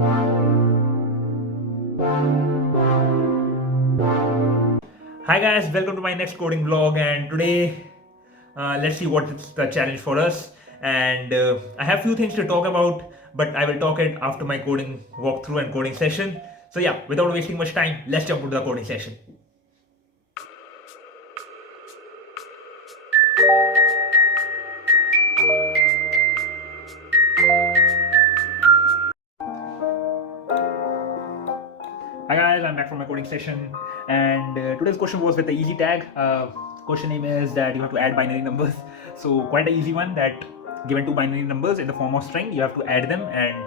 Hi guys, welcome to my next coding vlog, and today let's see what's the challenge for us. And I have few things to talk about, but I will talk it after my coding walkthrough and coding session. So yeah, without wasting much time, let's jump into the coding session. Hi guys, I'm back from my coding session, and today's question was with the easy tag. Question name is that you have to add binary numbers. So quite an easy one, that given two binary numbers in the form of string, you have to add them and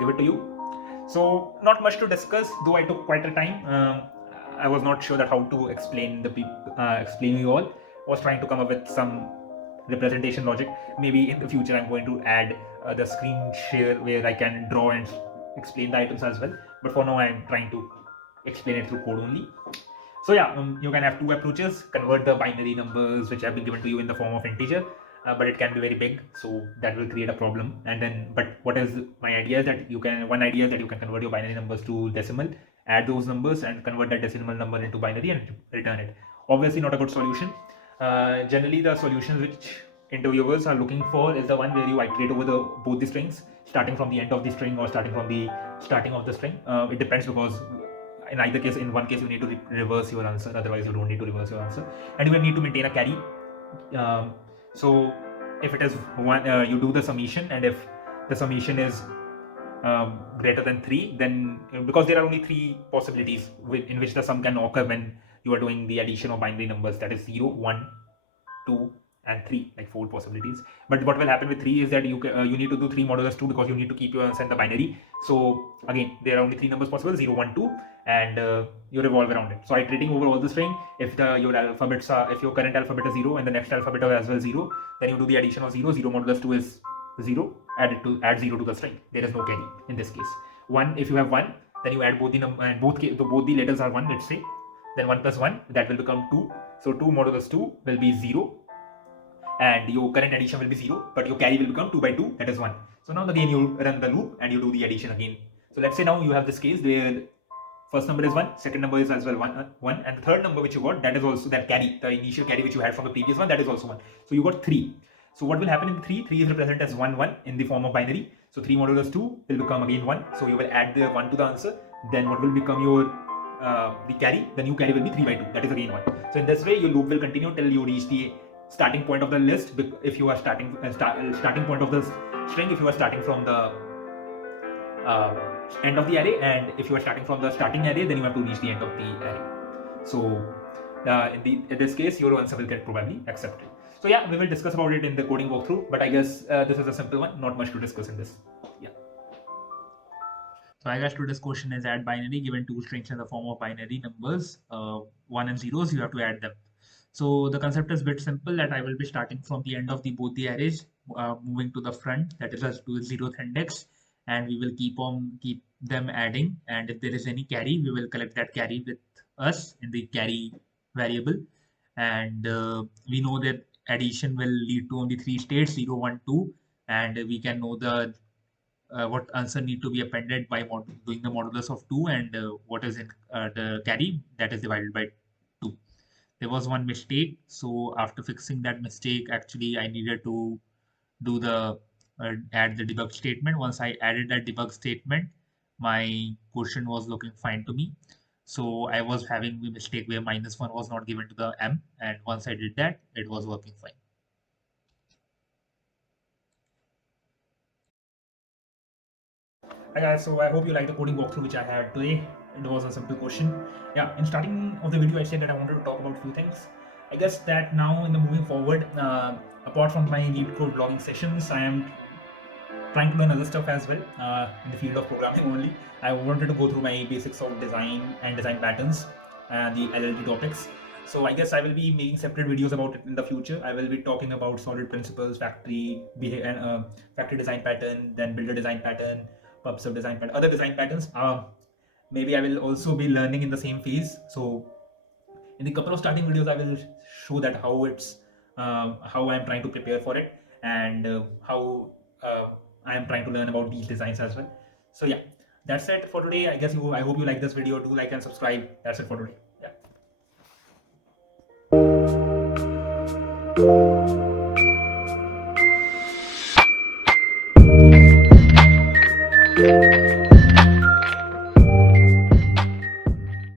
give it to you. So not much to discuss, though I took quite a time. I was not sure that how to explain explain you all. Was trying to come up with some representation logic. Maybe in the future I'm going to add the screen share where I can draw and explain the items as well. But for now I'm trying to explain it through code only. So yeah, you can have two approaches: convert the binary numbers which have been given to you in the form of integer, but it can be very big, so that will create a problem. And then, but what is my idea is that one idea is that you can convert your binary numbers to decimal, add those numbers and convert that decimal number into binary and return it. Obviously not a good solution. Generally the solutions which interviewers are looking for is the one where you iterate over both the strings, starting from the end of the string or starting from the starting of the string. It depends, because in either case, in one case you need to reverse your answer, otherwise you don't need to reverse your answer, and you will need to maintain a carry. So if it is one, you do the summation, and if the summation is greater than 3, then because there are only 3 possibilities in which the sum can occur when you are doing the addition of binary numbers, that is 0, 1, 2 and 3, like 4 possibilities. But what will happen with 3 is that you need to do 3 modulus 2, because you need to keep your answer in the binary. So again, there are only 3 numbers possible: 0, 1, 2, and you revolve around it. So iterating over all the string, if your alphabets are, if your current alphabet is 0 and the next alphabet is as well 0, then you do the addition of 0. 0 modulus 2 is 0, add 0 to the string. There is no carry in this case. 1, if you have 1, then you add both the number, and both the letters are 1, let's say, then 1 plus 1, that will become 2. So 2 modulus 2 will be 0, and your current addition will be 0, but your carry will become 2 by 2, that is 1. So now again you run the loop and you do the addition again. So let's say now you have this case where first number is 1, second number is as well 1, and the third number which you got, that is also that carry, the initial carry which you had from the previous one, that is also 1. So you got 3. So what will happen in 3? 3 is represented as 1, 1 in the form of binary. So 3 modulus 2 will become again 1. So you will add the 1 to the answer. Then what will become your the carry? The new carry will be 3 by 2. That is again 1. So in this way, your loop will continue till you reach the starting point of the list. If you are starting point of the string, if you are starting from the end of the array, and if you are starting from the starting array, then you have to reach the end of the array. So in this case, your answer will get probably accepted. So yeah, we will discuss about it in the coding walkthrough, but I guess this is a simple one, not much to discuss in this. Yeah. So I guess today's question is: add binary, given two strings in the form of binary numbers, 1 and zeros, you have to add them. So the concept is a bit simple, that I will be starting from the end of both the arrays, moving to the front, that is to the 0th index, and we will keep them adding. And if there is any carry, we will collect that carry with us in the carry variable. And we know that addition will lead to only 3 states: 0, 1, 2, and we can know the what answer need to be appended by doing the modulus of 2, and what is in the carry, that is divided by 2. There was one mistake, so after fixing that mistake, actually I needed to do the add the debug statement. Once I added that debug statement, my question was looking fine to me. So I was having the mistake where -1 was not given to the m, and once I did that, it was working fine. Hi guys, so I hope you like the coding walkthrough which I had today. It was a simple question. Yeah, in starting of the video, I said that I wanted to talk about a few things. I guess that now in the moving forward, apart from my LeetCode blogging sessions, I am trying to learn other stuff as well in the field of programming only. I wanted to go through my basics of design and design patterns and the LLD topics. So I guess I will be making separate videos about it in the future. I will be talking about solid principles, factory behavior, and factory design pattern, then builder design pattern, pub-sub design pattern, other design patterns. Maybe I will also be learning in the same phase. So in the couple of starting videos, I will show that how I'm trying to prepare for it, and how I am trying to learn about these designs as well. So yeah, that's it for today. I hope you like this video. Do like and subscribe. That's it for today. Yeah.